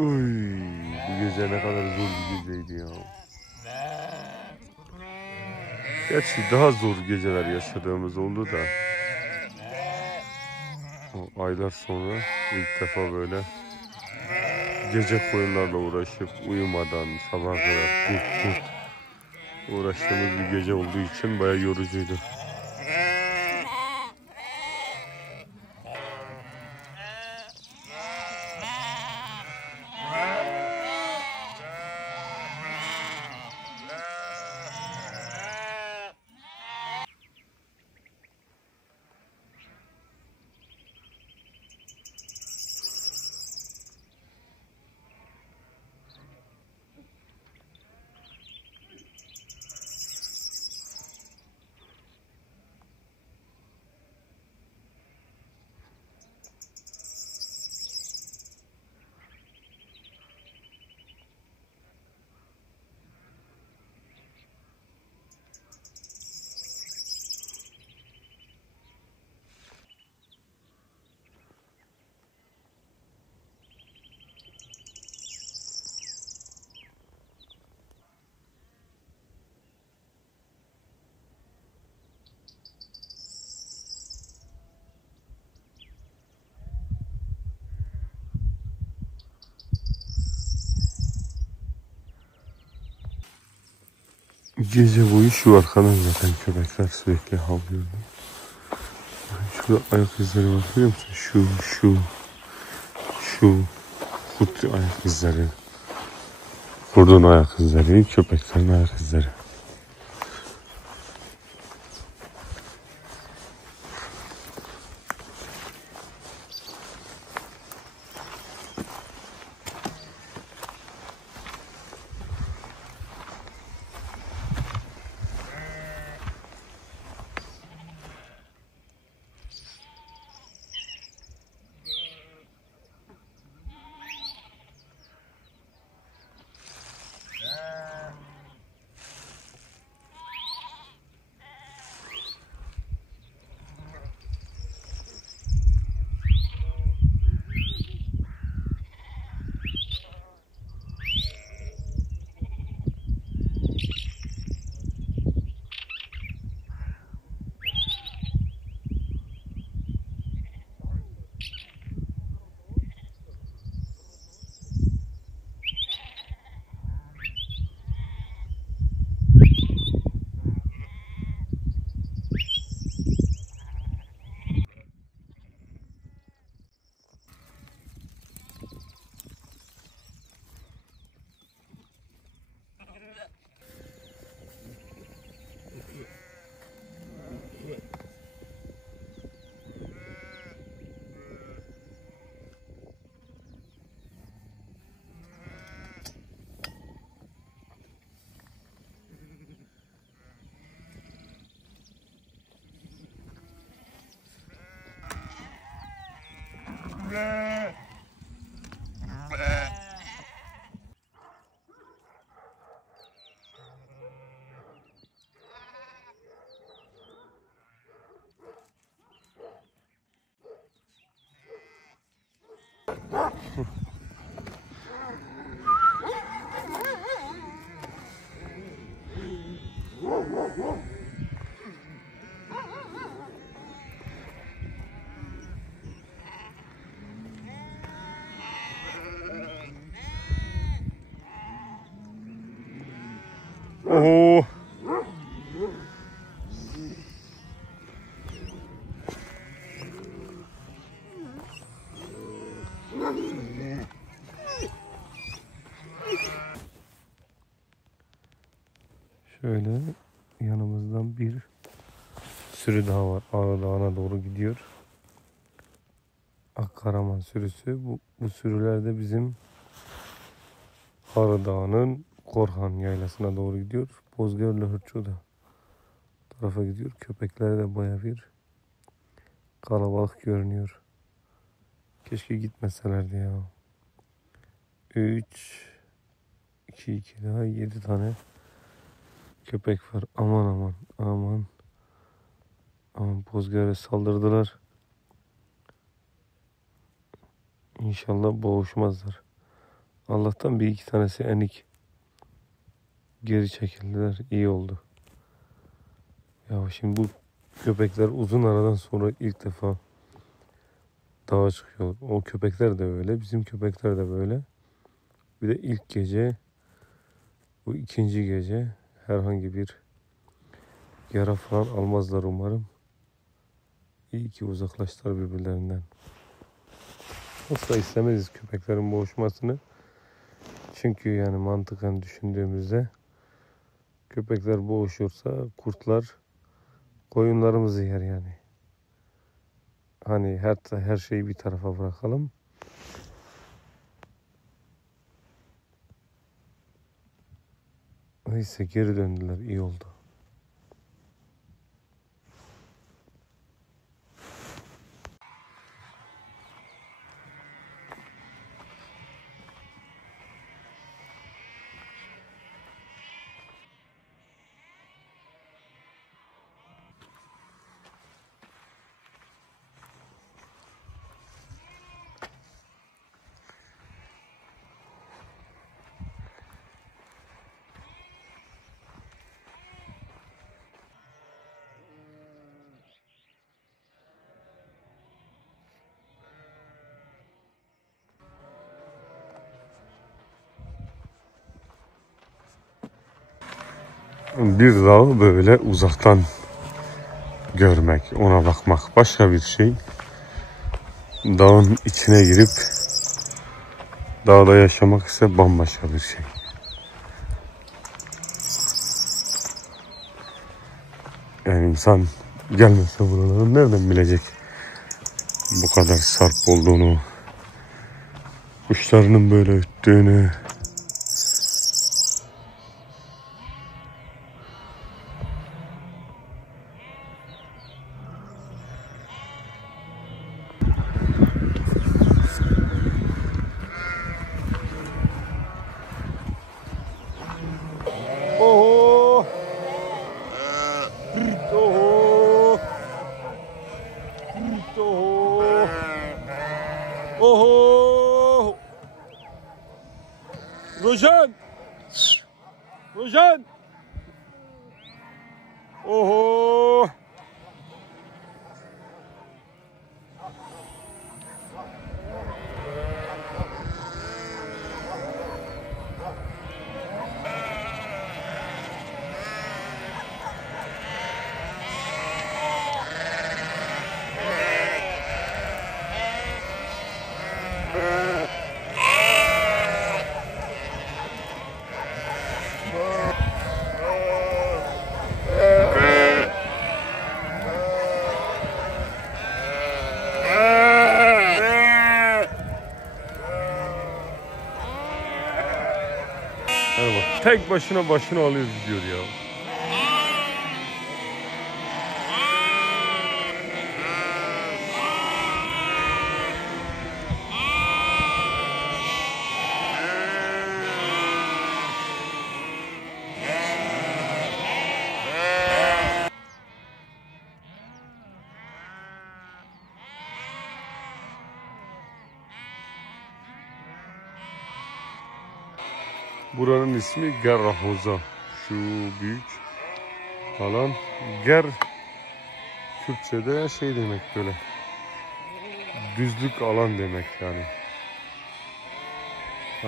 Oy, bu gece ne kadar zor bir geceydi ya. Gerçi daha zor geceler yaşadığımız oldu da. O aylar sonra ilk defa böyle gece koyunlarla uğraşıp uyumadan sabaha kadar kurt kurt uğraştığımız bir gece olduğu için bayağı yorucuydu. Gece boyu şu arkadan zaten köpekler sürekli havlıyordu. Şurada ayak izleri var, biliyor musun? Şu kurt ayak izleri. Kurdun ayak izleri, köpeklerin ayak izleri. Oho. Şöyle yanımızdan bir sürü daha var. Ağrı Dağı'na doğru gidiyor. Akkaraman sürüsü. Bu sürüler de bizim Ağrı Dağı'nın Korhan Yaylası'na doğru gidiyor. Bozgörlü Hırçu da tarafa gidiyor. Köpekler de baya bir kalabalık görünüyor. Keşke gitmeselerdi ya. 3 2 daha 7 tane köpek var. Aman. Bozgör'e saldırdılar. İnşallah boğuşmazlar. Allah'tan bir iki tanesi enik. Geri çekildiler. İyi oldu. Ya şimdi bu köpekler uzun aradan sonra ilk defa dağa çıkıyor. O köpekler de öyle. Bizim köpekler de böyle. Bir de ilk gece, bu ikinci gece herhangi bir yara falan almazlar umarım. İyi ki uzaklaştılar birbirlerinden. Asla istemeyiz köpeklerin boğuşmasını. Çünkü yani mantıken düşündüğümüzde köpekler boğuşursa kurtlar koyunlarımızı yer yani. Hani her şeyi bir tarafa bırakalım. Neyse geri döndüler, iyi oldu. Bir dağı böyle uzaktan görmek, ona bakmak başka bir şey. Dağın içine girip dağda yaşamak ise bambaşka bir şey. Yani insan gelmese buralara nereden bilecek bu kadar sarp olduğunu, kuşlarının böyle öttüğünü. Oho! Oho! Oho! Oho! Rojan! Rojan! Oho! Yani bak, tek başına alıyor gidiyor ya. Buranın ismi Gerrahoza. Şu büyük alan. Ger Türkçe'de şey demek, böyle düzlük alan demek yani.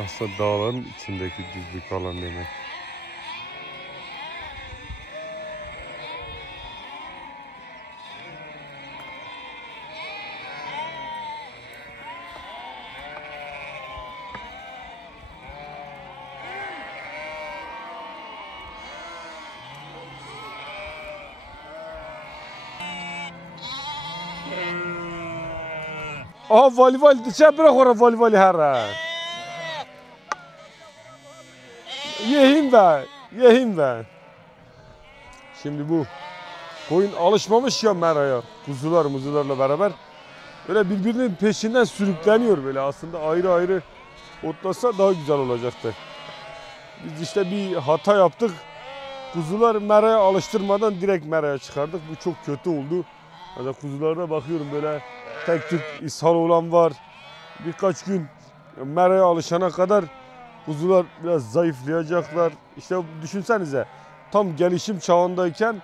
Aslında dağların içindeki düzlük alan demek. Aha vali dışarı bırak oraya vali her. Yehim ben. Şimdi bu koyun alışmamış ya meraya. Kuzularla beraber. Böyle birbirinin peşinden sürükleniyor böyle, aslında ayrı ayrı otlasa daha güzel olacaktı. Biz işte bir hata yaptık. Kuzular meraya alıştırmadan direkt meraya çıkardık. Bu çok kötü oldu. Yani kuzularda bakıyorum böyle tek tük ishal olan var. Birkaç gün meraya alışana kadar kuzular biraz zayıflayacaklar. İşte düşünsenize tam gelişim çağındayken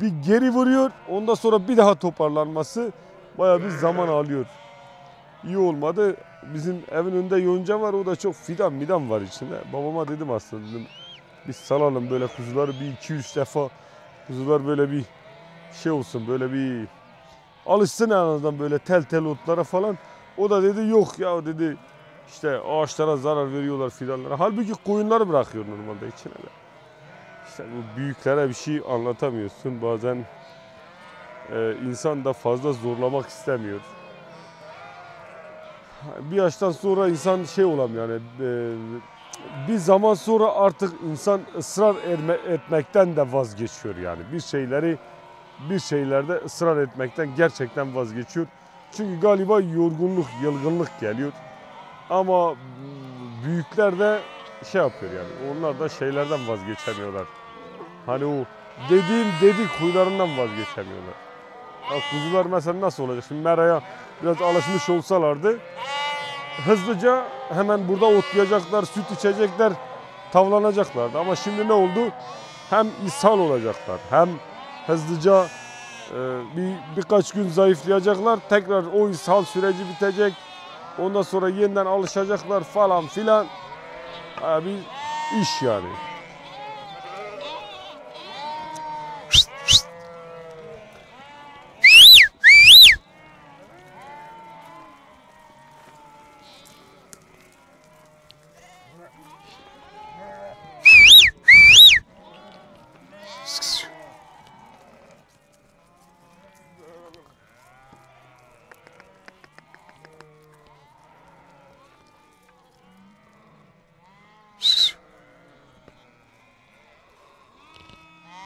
bir geri vuruyor. Ondan sonra bir daha toparlanması bayağı bir zaman alıyor. İyi olmadı. Bizim evin önünde yonca var. O da çok fidan midan var içinde. Babama dedim aslında dedim biz salalım böyle kuzuları bir iki üç defa kuzular böyle bir şey olsun böyle bir alışsın en azından böyle tel tel otlara falan. O da dedi yok ya dedi işte ağaçlara zarar veriyorlar fidanlara. Halbuki koyunları bırakıyor normalde içine de. İşte bu büyüklere bir şey anlatamıyorsun. Bazen insan da fazla zorlamak istemiyor. Bir yaştan sonra insan şey olamıyor yani bir zaman sonra artık insan ısrar etmekten de vazgeçiyor yani. Bir şeylerde ısrar etmekten gerçekten vazgeçiyor. Çünkü galiba yorgunluk, yılgınlık geliyor. Ama büyükler de şey yapıyor yani. Onlar da şeylerden vazgeçemiyorlar. Hani o dedik huylarından vazgeçemiyorlar. Ya kuzular mesela nasıl olacak? Şimdi meraya biraz alışmış olsalardı hızlıca hemen burada otlayacaklar, süt içecekler, tavlanacaklardı. Ama şimdi ne oldu? Hem ishal olacaklar, hem hızlıca birkaç gün zayıflayacaklar. Tekrar o ishal süreci bitecek. Ondan sonra yeniden alışacaklar falan filan. Bir iş yani.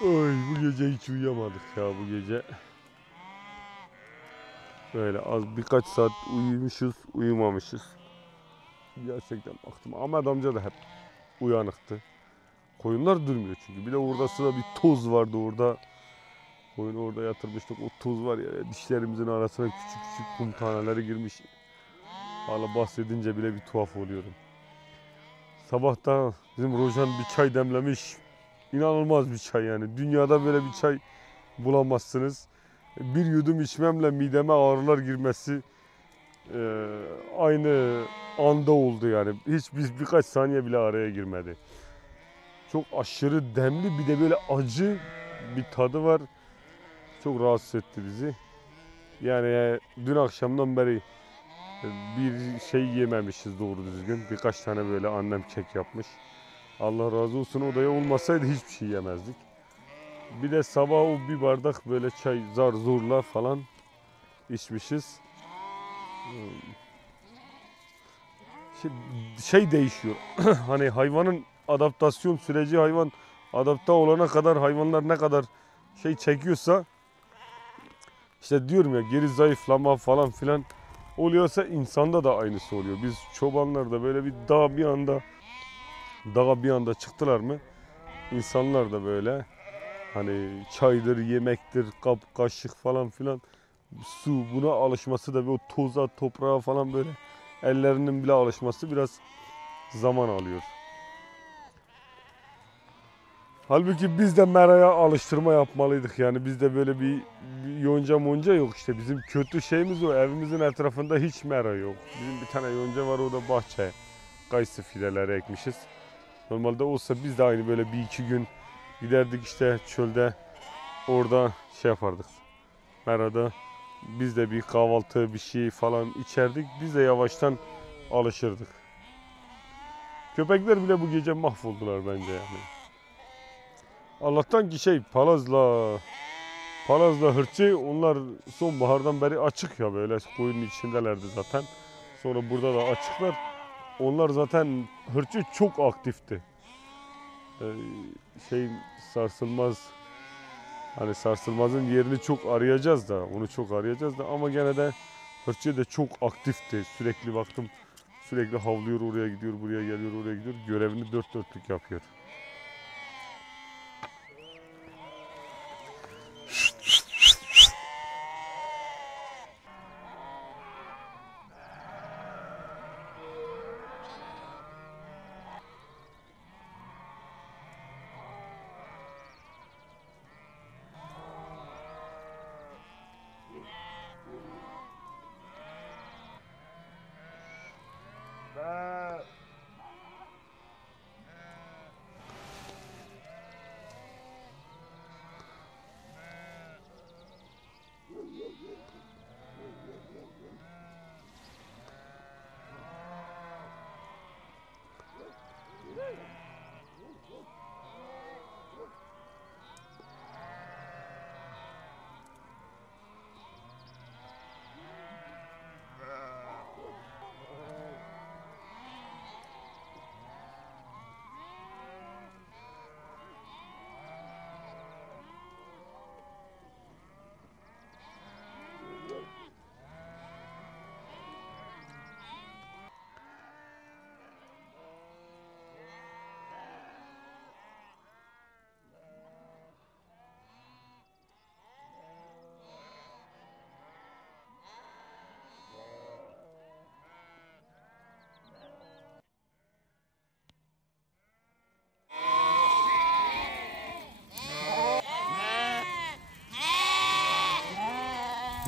Ay bu gece hiç uyuyamadık ya bu gece. Böyle az birkaç saat uyumuşuz, uyumamışız. Gerçekten baktım. Ahmet amca da hep uyanıktı. Koyunlar durmuyor çünkü. Bir de orada sıra bir toz vardı orada. Koyunu orada yatırmıştık. O toz var ya dişlerimizin arasına küçük küçük kum taneleri girmiş. Hala bahsedince bile bir tuhaf oluyorum. Sabahta bizim Rojan bir çay demlemiş. İnanılmaz bir çay yani. Dünyada böyle bir çay bulamazsınız. Bir yudum içmemle mideme ağrılar girmesi aynı anda oldu yani. Hiç birkaç saniye bile araya girmedi. Çok aşırı demli bir de böyle acı bir tadı var. Çok rahatsız etti bizi. Yani dün akşamdan beri bir şey yememişiz doğru düzgün. Birkaç tane böyle annem kek yapmış. Allah razı olsun odaya olmasaydı hiçbir şey yemezdik. Bir de sabah o bir bardak böyle çay zar zorla falan içmişiz. Şey değişiyor. Hani hayvanın adaptasyon süreci hayvan adapte olana kadar hayvanlar ne kadar şey çekiyorsa işte diyorum ya geri zayıflama falan filan oluyorsa insanda da aynısı oluyor. Biz çobanlar da böyle bir dağa bir anda çıktılar mı insanlar da böyle hani çaydır, yemektir, kap, kaşık falan filan su buna alışması da bir o toza, toprağa falan böyle ellerinin bile alışması biraz zaman alıyor. Halbuki biz de meraya alıştırma yapmalıydık yani bizde böyle bir yonca monca yok işte bizim kötü şeyimiz o evimizin etrafında hiç mera yok. Bizim bir tane yonca var o da bahçe kayısı fideleri ekmişiz. Normalde olsa biz de aynı böyle bir iki gün giderdik işte çölde orada şey yapardık. Merada biz de bir kahvaltı bir şey falan içerdik biz de yavaştan alışırdık. Köpekler bile bu gece mahvoldular bence yani. Allah'tan ki palazla hırçı onlar sonbahardan beri açık ya böyle koyunun içindelerdi zaten. Sonra burada da açıklar. Onlar zaten hırçı çok aktifti. Ee, şey sarsılmaz hani sarsılmazın yerini çok arayacağız da onu çok arayacağız da ama gene de hırçı da çok aktifti. Sürekli baktım sürekli havlıyor oraya gidiyor buraya geliyor oraya gidiyor görevini dört dörtlük yapıyor.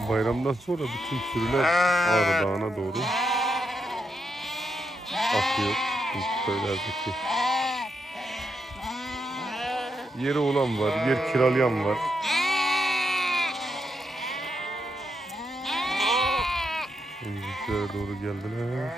Bayramdan sonra bütün sürüler Ağrı Dağı'na doğru akıyor. Bu köylerdeki. Yeri olan var, yer kiralayan var. Bizlere doğru geldiler.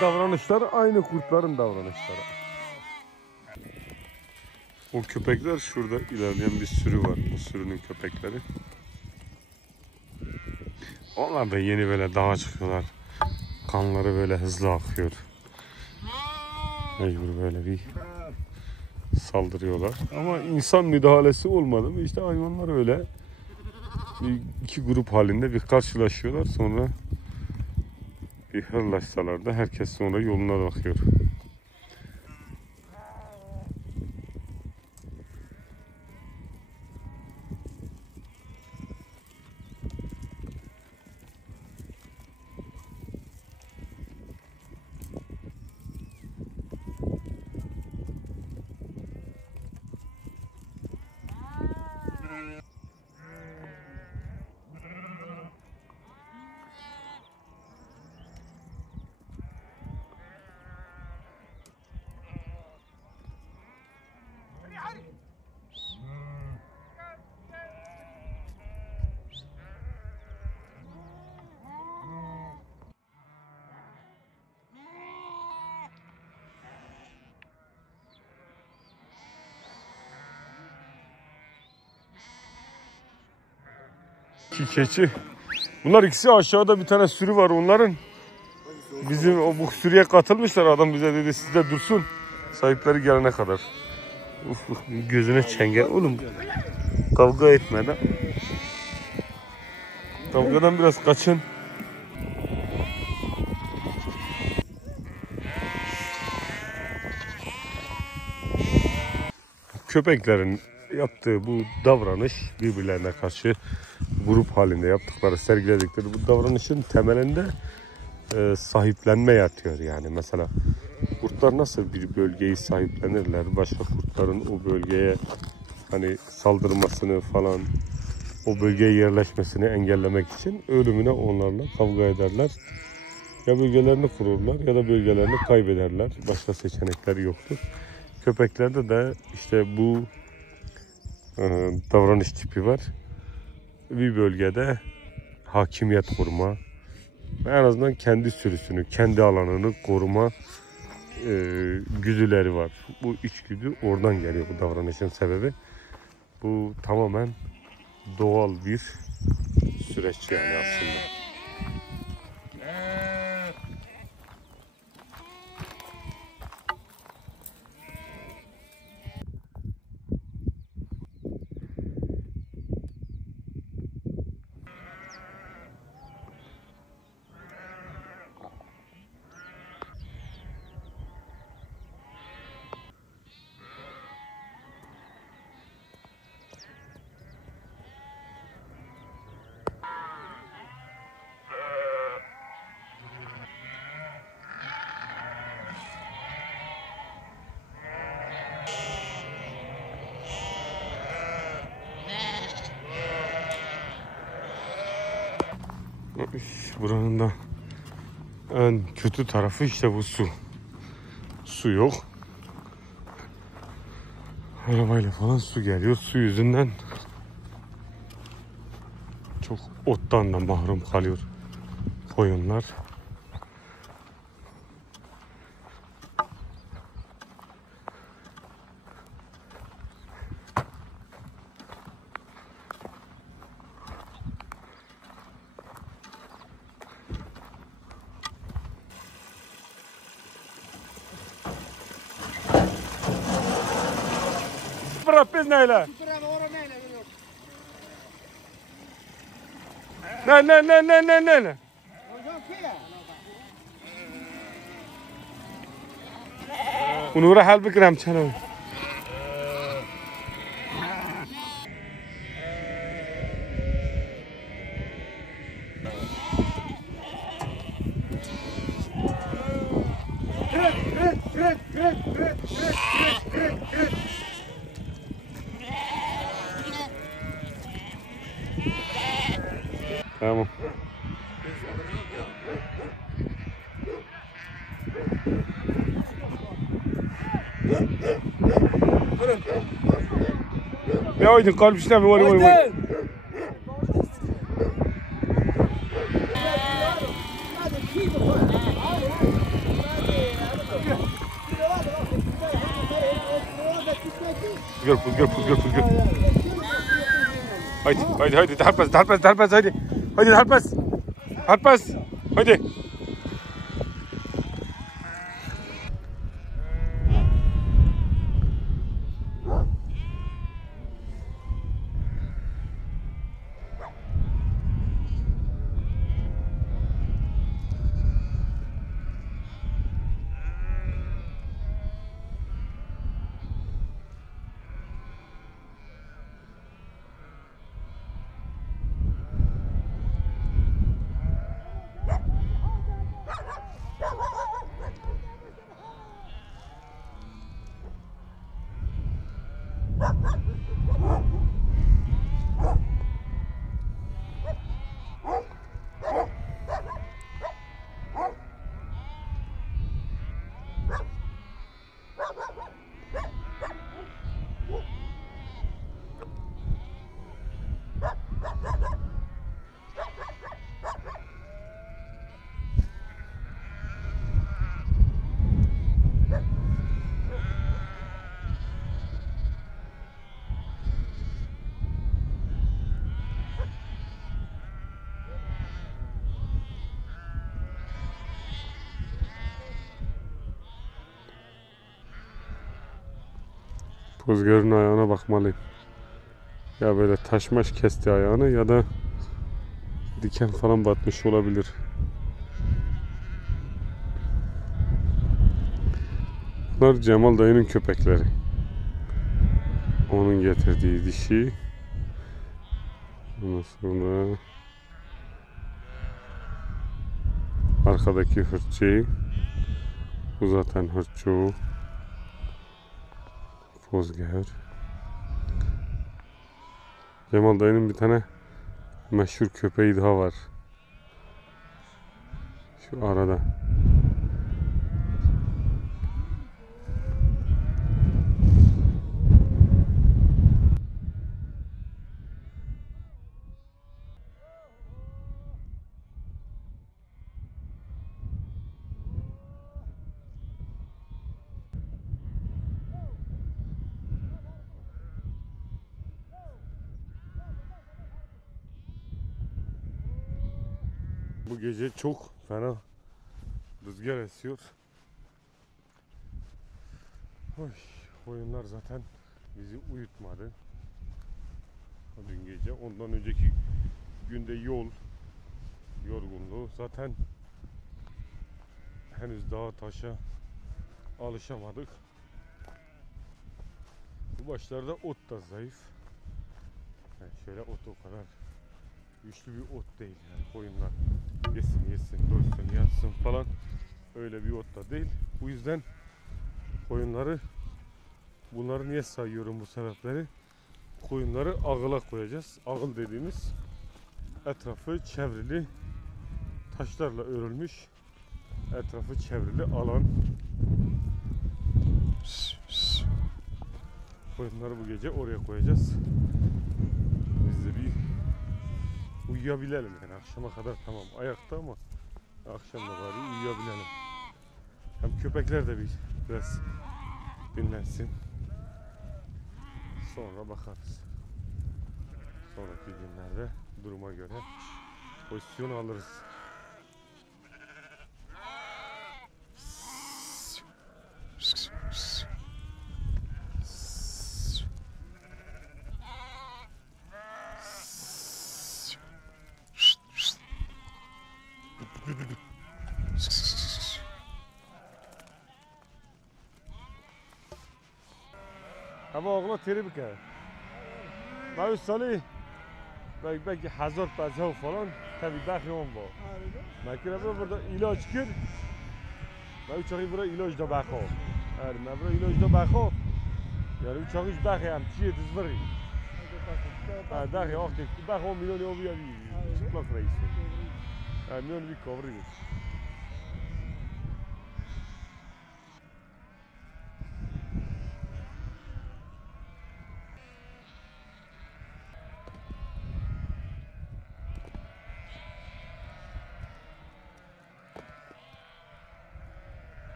Davranışlar aynı kurtların davranışları. O köpekler şurada ilerleyen bir sürü var. O sürünün köpekleri. Onlar da yeni böyle dağa çıkıyorlar. Kanları böyle hızlı akıyor. Mecbur böyle bir saldırıyorlar. Ama insan müdahalesi olmadı mı işte hayvanlar öyle iki grup halinde bir karşılaşıyorlar. Sonra bir hırlaşsalar da herkes sonra yoluna bakıyor. İki keçi. Bunlar ikisi aşağıda bir tane sürü var onların. Bizim bu sürüye katılmışlar. Adam bize dedi siz de dursun. Sahipleri gelene kadar. Uf, gözüne çengel. Oğlum kavga etmeden. Kavgadan biraz kaçın. Köpeklerin yaptığı bu davranış birbirlerine karşı grup halinde yaptıkları, sergiledikleri bu davranışın temelinde sahiplenme yatıyor yani. Mesela kurtlar nasıl bir bölgeyi sahiplenirler, başka kurtların o bölgeye hani saldırmasını falan, o bölgeye yerleşmesini engellemek için ölümüne onlarla kavga ederler. Ya bölgelerini kururlar ya da bölgelerini kaybederler. Başka seçenekleri yoktur. Köpeklerde de işte bu davranış tipi var. Bir bölgede hakimiyet kurma, en azından kendi sürüsünü, kendi alanını koruma güdüleri var. Bu içgüdü oradan geliyor, bu davranışın sebebi. Bu tamamen doğal bir süreç yani aslında. Buranın da en kötü tarafı işte bu su. Su yok. Arabayla falan su geliyor. Su yüzünden çok ottan da mahrum kalıyor koyunlar. Bırak biz neyle? Ne. Bunu hal bikram çano. Tamam. Ya oydun kalmışlar mı? Vay. Gör. Haydi. Darpaz haydi. Haydi darpaz. Haydi. Rüzgarın ayağına bakmalıyım. Ya böyle taşmaş kesti ayağını ya da diken falan batmış olabilir. Bunlar Cemal dayının köpekleri. Onun getirdiği dişi. Ondan sonra arkadaki hırçıyı uzatan hırçı. Pozger. Cemal dayının bir tane meşhur köpeği daha var. Şu arada. Bu gece çok fena rüzgar esiyor. Koyunlar zaten bizi uyutmadı. Dün gece, ondan önceki günde yol yorgunluğu. Zaten henüz dağa taşa alışamadık. Bu başlarda ot da zayıf. Yani şöyle ot o kadar güçlü bir ot değil. Yani koyunlar yesin, doysun, yatsın falan. Öyle bir ot da değil. Bu yüzden koyunları, bunları niye sayıyorum bu sebepleri? Koyunları ağıla koyacağız. Ağıl dediğimiz etrafı çevrili taşlarla örülmüş, etrafı çevrili alan. koyunları bu gece oraya koyacağız. Biz de bir uyuyabilelim yani akşama kadar tamam ayakta ama akşam da bari uyuyabilelim. Hem köpekler de biraz dinlensin. Sonra bakarız. Sonraki günlerde duruma göre pozisyon alırız. Ama oğlan teri bükər. Ben salı belki 1000 falan tabii daxil on var. Makine burada ilaç kır. Ben uçağı buraya ilaç da bakho. Eğer ben buraya ilaç da bakho. Yani uçağı hiç bakayım çiğ düzveri. Ha daxil aktif. Bakho milyon obiya bir. Çıplak reis. Ha milyon bir kavri.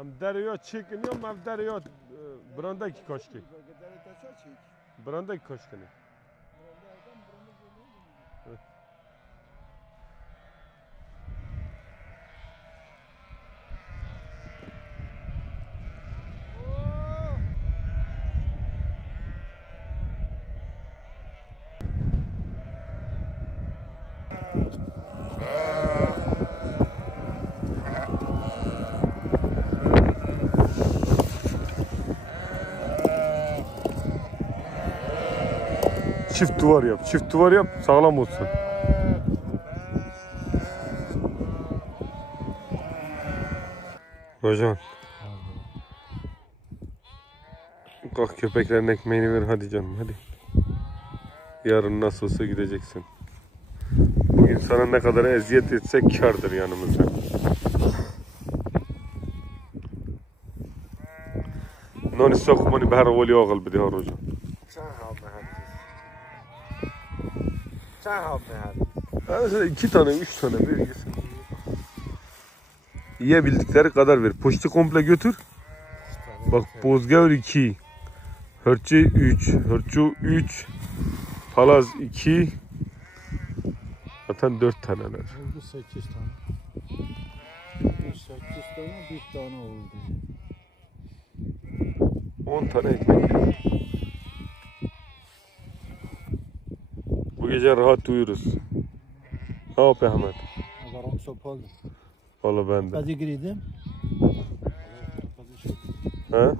Am derya çekiniyorum, am derya brandaki koşki. Brandaki koşkini. Çift duvar yap, sağlam olsun. Hocam. Kalk köpeklerin ekmeğini ver hadi canım hadi. Yarın nasıl olsa gideceksin. Bugün sana ne kadar eziyet etsek kârdır yanımızda. Noni sokmani behar voli ağıl bir daha hocam. Yani 2 tane 3 tane ver yesin. Yiyebildikleri kadar ver. Poşeti komple götür. Bak bozgavur 2. Hırçı 3. Hırçı 3. Palaz 2. Zaten 4 taneler. Oldu 8 tane. 8 tane bir tane oldu. 10 tane ekmek. Bu gece rahat uyuruz. Ne yapıyor Ahmet? Alarm sopalı. Valla ben de. Hadi girelim. Ha?